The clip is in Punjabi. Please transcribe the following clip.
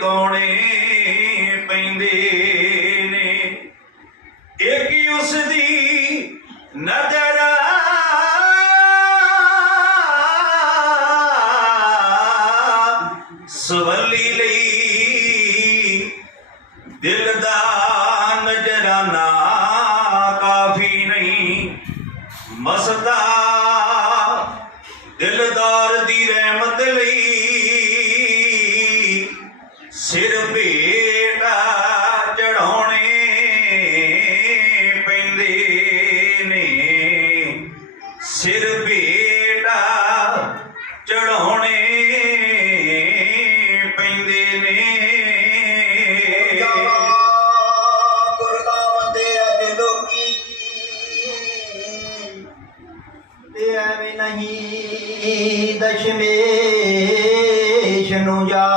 ਗਾਉਣੇ ਪੈਂਦੇ ਨੇ। ਇੱਕ ਹੀ ਉਸ ਦੀ ਨਜ਼ਰ ਸਵੱਲੀ ਲਈ ਦਿਲ ਦਾ ਨਜ਼ਰਾਨਾ ਕਾਫੀ ਨਹੀਂ। ਮਸਦਾ ਦਿਲ ਦਾ ਸਿਰ ਭੇਟਾ ਚੜਾਉਣੇ ਪੈਂਦੇ ਨੇ। ਸਿਰ ਭੇਟਾ ਚੜਾਉਣੇ ਪੈਂਦੇ ਨੇ। ਗੁਰਦਾ ਬੰਦੇ ਅੱਜ ਲੋਕੀ ਤੇ ਐਵੇਂ ਨਹੀਂ ਦਸ਼ਮੇਸ਼ ਨੂੰ ਜਾ